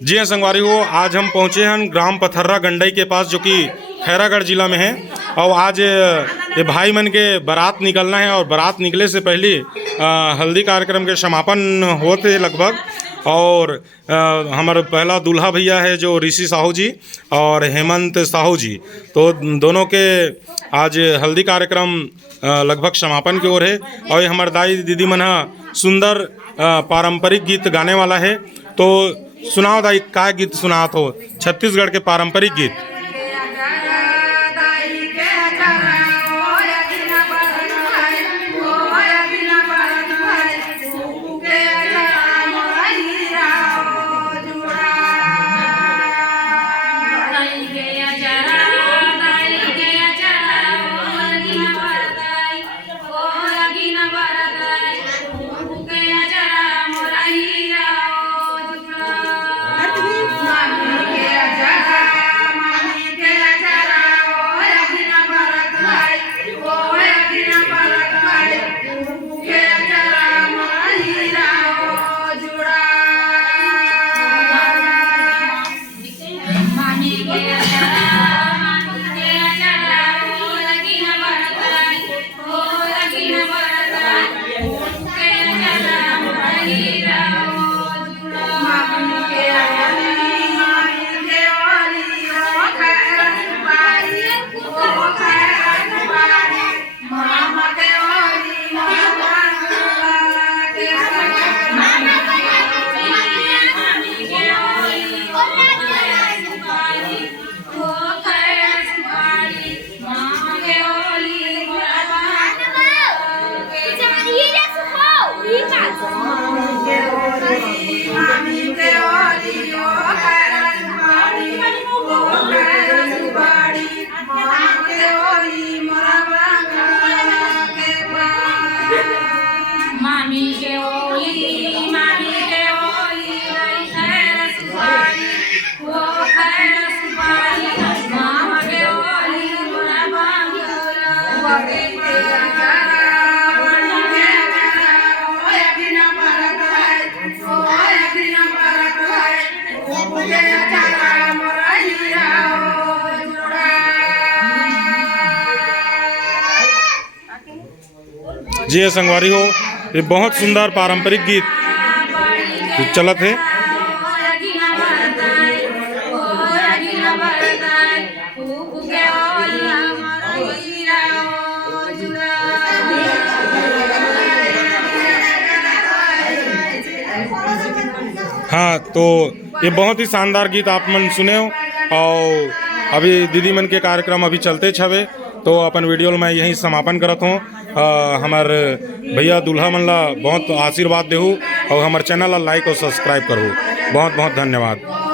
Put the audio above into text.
जी हाँ संगवारी हो, आज हम पहुँचे हैं ग्राम पथर्रा गंडई के पास, जो कि खैरागढ़ जिला में है। और आज ये भाई मन के बारात निकलना है और बारात निकले से पहले हल्दी कार्यक्रम के समापन होते लगभग। और हमारा पहला दूल्हा भैया है जो ऋषि साहू जी और हेमंत साहू जी, तो दोनों के आज हल्दी कार्यक्रम लगभग समापन की ओर है। और ये हमारे दाई दीदी मन सुंदर पारंपरिक गीत गाने वाला है। तो सुनाओ दाई, का गीत सुनात हो? छत्तीसगढ़ के पारंपरिक गीत। जी है संगवारी हो, ये बहुत सुंदर पारंपरिक गीत चलत है। हाँ, तो ये बहुत ही शानदार गीत आप मन सुने हो। और अभी दीदी मन के कार्यक्रम अभी चलते छवे, तो अपन वीडियो में यहीं समापन करत हूँ। हमार भैया दूल्हा मन ला बहुत आशीर्वाद देहू और हमारे चैनल ला लाइक और सब्सक्राइब करूँ। बहुत बहुत धन्यवाद।